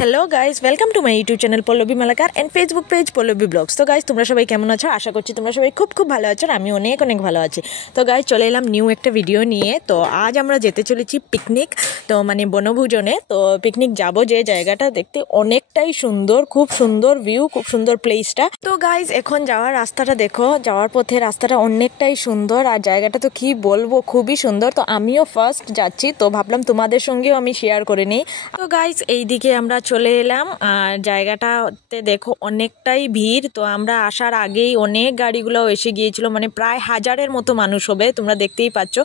Hello guys, welcome to my YouTube channel Pallabi Malakar and Facebook page Pallabi blogs. তো guys, তোমরা সবাই কেমন আছো? আশা করছি তোমরা সবাই খুব ভালো আছো। আমি অনেক ভালো আছি। তো গাইজ, চলে এলাম নিউ একটা ভিডিও নিয়ে। তো আজ আমরা যেতে চলেছি পিকনিক, তো মানে বনভোজনে। তো পিকনিক যাব, যে জায়গাটা দেখতে অনেকটাই সুন্দর, খুব সুন্দর ভিউ, খুব সুন্দর প্লেসটা। তো গাইজ, এখন যাওয়ার রাস্তাটা দেখো, যাওয়ার পথে রাস্তাটা অনেকটাই সুন্দর, আর জায়গাটা তো কি বলবো, খুবই সুন্দর। তো আমিও ফার্স্ট যাচ্ছি, তো ভাবলাম তোমাদের সঙ্গেও আমি শেয়ার করে নিই। তো গাইজ, এইদিকে আমরা চলে এলাম, আর জায়গাটাতে দেখো অনেকটাই ভিড়। তো আমরা আসার আগেই অনেক গাড়িগুলো এসে গিয়েছিল, মানে প্রায় 1000-এর মতো মানুষ হবে, তোমরা দেখতেই পাচ্ছ।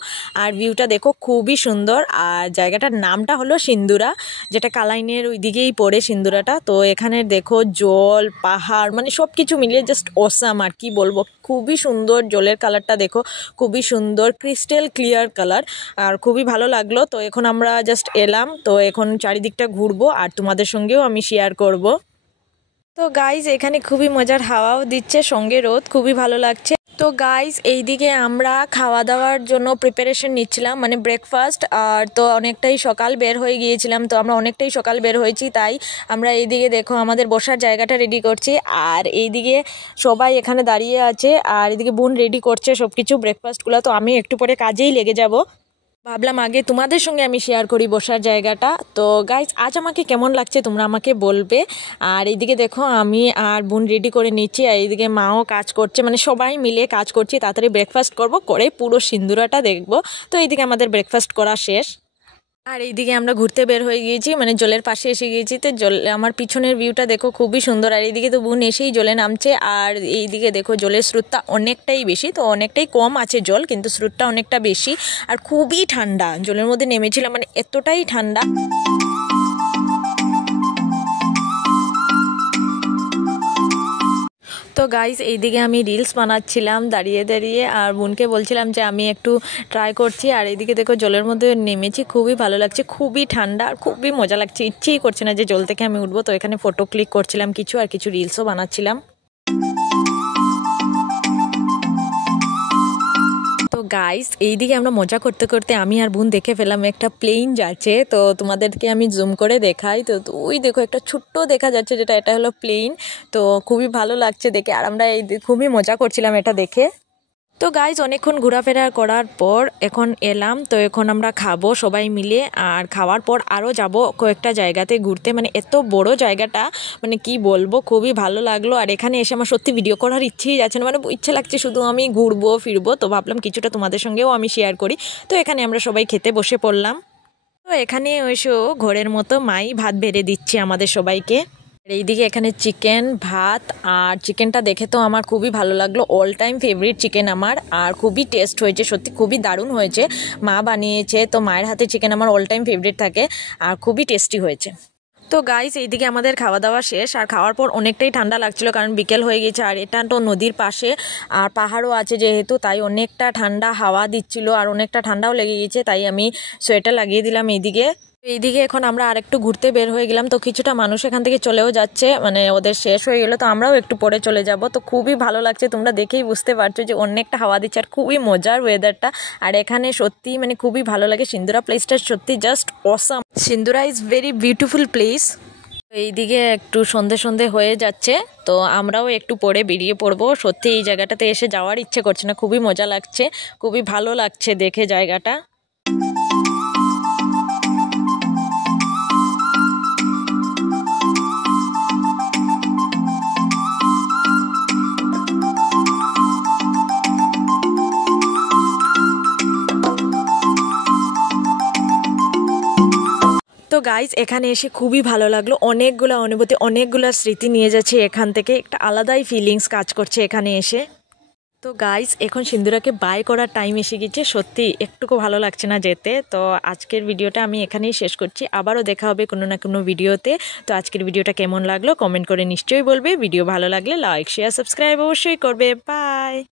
আর ভিউটা দেখো খুবই সুন্দর। আর জায়গাটার নামটা হলো সিন্দুরা, যেটা কালাইনের ওই দিকেই পড়ে সিন্দুরাটা। তো এখানে দেখো জল, পাহাড়, মানে সব কিছু মিলিয়ে জাস্ট অসাম, আর কি বলবো, খুবই সুন্দর। জলের কালারটা দেখো, খুবই সুন্দর, ক্রিস্টাল ক্লিয়ার কালার, আর খুবই ভালো লাগলো। তো এখন আমরা জাস্ট এলাম, তো এখন চারিদিকটা ঘুরবো আর তোমাদের সঙ্গেও আমি শেয়ার করব। তো গাইজ, এখানে খুবই মজার হাওয়াও দিচ্ছে, সঙ্গে রোদ, খুবই ভালো লাগছে। তো গাইজ, এইদিকে আমরা খাওয়া দাওয়ার জন্য প্রিপারেশন নিচ্ছিলাম, মানে ব্রেকফাস্ট। আর তো অনেকটাই সকাল বের হয়ে গিয়েছিলাম, তো আমরা অনেকটাই সকাল বের হয়েছি, তাই আমরা এইদিকে দেখো আমাদের বসার জায়গাটা রেডি করছি। আর এইদিকে সবাই এখানে দাঁড়িয়ে আছে, আর এদিকে বোন রেডি করছে সব কিছু ব্রেকফাস্টগুলো। তো আমি একটু পরে কাজেই লেগে যাব, ভাবলাম আগে তোমাদের সঙ্গে আমি শেয়ার করি বসার জায়গাটা। তো গাইজ, আজ আমাকে কেমন লাগছে তোমরা আমাকে বলবে। আর এইদিকে দেখো আমি আর বোন রেডি করে নিচ্ছি, আর এইদিকে মাও কাজ করছে, মানে সবাই মিলে কাজ করছি। তাড়াতাড়ি ব্রেকফাস্ট করব, করে পুরো সিন্দুরাটা দেখব। তো এইদিকে আমাদের ব্রেকফাস্ট করা শেষ, আর এইদিকে আমরা ঘুরতে বের হয়ে গিয়েছি, মানে জলের পাশে এসে গিয়েছি। তো জল, আমার পিছনের ভিউটা দেখো খুবই সুন্দর। আর এইদিকে তো বোন এসেই জলে নামছে, আর এইদিকে দেখো জলের স্রোতটা অনেকটাই বেশি, তো অনেকটাই কম আছে জল, কিন্তু স্রোতটা অনেকটা বেশি। আর খুবই ঠান্ডা, জলের মধ্যে নেমেছিলাম, মানে এতটাই ঠান্ডা। তো গাইজ, এইদিকে আমি রিলস বানাচ্ছিলাম দাঁড়িয়ে দাঁড়িয়ে, আর বোনকে বলছিলাম যে আমি একটু ট্রাই করছি। আর এইদিকে দেখো জলের মধ্যে নেমেছি, খুবই ভালো লাগছে, খুবই ঠান্ডা, আর খুবই মজা লাগছে। ইচ্ছেই করছে না যে জল থেকে আমি উঠবো। তো এখানে ফটো ক্লিক করছিলাম কিছু, আর কিছু রিলসও বানাচ্ছিলাম। তো গাইস, এইদিকে আমরা মজা করতে করতে আমি আর বোন দেখে ফেলাম একটা প্লেন যাচ্ছে। তো তোমাদেরকে আমি জুম করে দেখাই। তো ওই দেখো একটা ছোট্ট দেখা যাচ্ছে, যেটা এটা হলো প্লেন। তো খুবই ভালো লাগছে দেখে, আর আমরা খুবই মজা করছিলাম এটা দেখে। তো গাইজ, অনেকক্ষণ ঘোরাফেরা করার পর এখন এলাম। তো এখন আমরা খাবো সবাই মিলে, আর খাওয়ার পর আরও যাব কয়েকটা জায়গাতে ঘুরতে। মানে এত বড় জায়গাটা, মানে কি বলবো, খুবই ভালো লাগলো। আর এখানে এসে আমার সত্যি ভিডিও করার ইচ্ছেই যাচ্ছে না, মানে ইচ্ছে লাগছে শুধু আমি ঘুরবো ফিরবো। তো ভাবলাম কিছুটা তোমাদের সঙ্গেও আমি শেয়ার করি। তো এখানে আমরা সবাই খেতে বসে পড়লাম। তো এখানে এসেও ঘরের মতো মাই ভাত বেড়ে দিচ্ছে আমাদের সবাইকে। এইদিকে এখানে চিকেন, ভাত, আর চিকেনটা দেখে তো আমার খুবই ভালো লাগলো, অল টাইম ফেভারিট চিকেন আমার। আর খুবই টেস্ট হয়েছে, সত্যি খুবই দারুণ হয়েছে। মা বানিয়েছে, তো মায়ের হাতে চিকেন আমার অল টাইম ফেভারিট থাকে, আর খুবই টেস্টি হয়েছে। তো গাইস, এইদিকে আমাদের খাওয়া দাওয়া শেষ, আর খাওয়ার পর অনেকটাই ঠান্ডা লাগছিল, কারণ বিকেল হয়ে গেছে। আর এটা তো নদীর পাশে, আর পাহাড়ও আছে যেহেতু, তাই অনেকটা ঠান্ডা হাওয়া দিচ্ছিল, আর অনেকটা ঠান্ডাও লেগে গেছে, তাই আমি সোয়েটার লাগিয়ে দিলাম এইদিকে এখন আমরা আরেকটু ঘুরতে বের হয়ে গেলাম। তো কিছুটা মানুষ এখান থেকে চলেও যাচ্ছে, মানে ওদের শেষ হয়ে গেলো, তো আমরাও একটু পরে চলে যাব। তো খুবই ভালো লাগছে, তোমরা দেখেই বুঝতে পারছো যে অনেকটা হাওয়া দিচ্ছে, আর খুবই মজার ওয়েদারটা। আর এখানে সত্যি মানে খুবই ভালো লাগে। সিন্দুরা প্লেসটা সত্যি just awesome. Sindura is very beautiful place. এইদিকে একটু সন্ধে সন্ধে হয়ে যাচ্ছে, তো আমরাও একটু পরে বেরিয়ে পড়বো। সত্যি এই জায়গাটাতে এসে যাওয়ার ইচ্ছে করছে না, খুবই মজা লাগছে, খুবই ভালো লাগছে দেখে জায়গাটা। তো গাইজ, এখানে এসে খুবই ভালো লাগলো, অনেকগুলো অনুভূতি, অনেকগুলো স্মৃতি নিয়ে যাচ্ছে এখান থেকে, একটা আলাদাই ফিলিংস কাজ করছে এখানে এসে। তো গাইজ, এখন সিন্দুরাকে বাই করার টাইম এসে গেছে, সত্যি একটুকু ভালো লাগছে না যেতে। তো আজকের ভিডিওটা আমি এখানেই শেষ করছি, আবারও দেখা হবে কোনো না কোনো ভিডিওতে। তো আজকের ভিডিওটা কেমন লাগলো কমেন্ট করে নিশ্চয়ই বলবে। ভিডিও ভালো লাগলে লাইক, শেয়ার, সাবস্ক্রাইব অবশ্যই করবে। বাই।